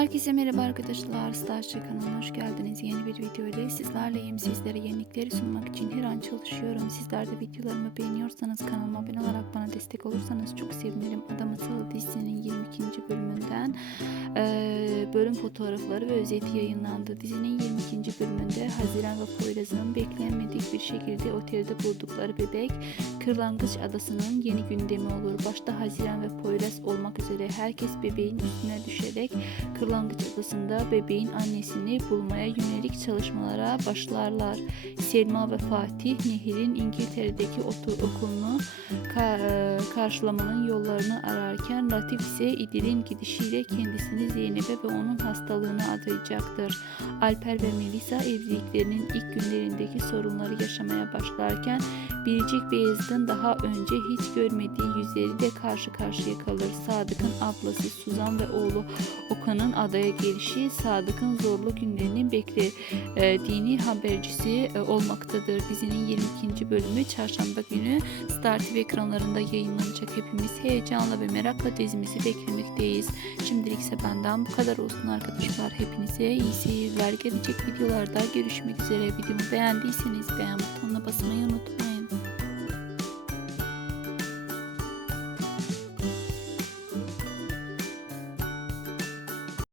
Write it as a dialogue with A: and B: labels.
A: Herkese merhaba arkadaşlar. Starçı kanalına hoş geldiniz. Yeni bir video sizlerleyim. Sizlere yenilikleri sunmak için her an çalışıyorum. Sizler de videolarımı beğeniyorsanız kanalıma abone olarak bana destek olursanız çok sevinirim. Adam Masalı dizisinin 22. bölümünden eee, bölüm fotoğrafları ve özeti yayınlandı. Dizinin 22. bölümünde Haziran ve Poyraz'ın beklenmedik bir şekilde otelde buldukları bebek Kırlangıç Adası'nın yeni gündemi olur. Başta Haziran ve Poyraz olmak üzere herkes bebeğin üstüne düşerek Kırlangıç Adası'nda bebeğin annesini bulmaya yönelik çalışmalara başlarlar. Selma ve Fatih Nehir'in İngiltere'deki okulunu karşılamanın yollarını ararken Latif ise İdil'in gidişiyle kendisini Zeynep'e ve onun hastalığını adayacaktır. Alper ve Melisa evliliklerinin ilk günlerindeki sorunları yaşamaya başlarken Biricik Beyazıt'ın daha önce hiç görmediği yüzleriyle karşı karşıya kalır. Sadık'ın ablası Suzan ve oğlu Okan'ın adaya gelişi Sadık'ın zorlu günlerini beklediğini habercisi e, olmaktadır. Dizinin 22. bölümü çarşamba günü Star TV ekranlarında yayınlanacak. Hepimiz heyecanla ve merakla dizimizi beklemekteyiz. Şimdilik ise benden bu kadar olsun arkadaşlar. Hepinize iyi seyirler. Gelecek videolarda görüşmek üzere. Videomu beğendiyseniz beğen butonuna basmayı unutmayın.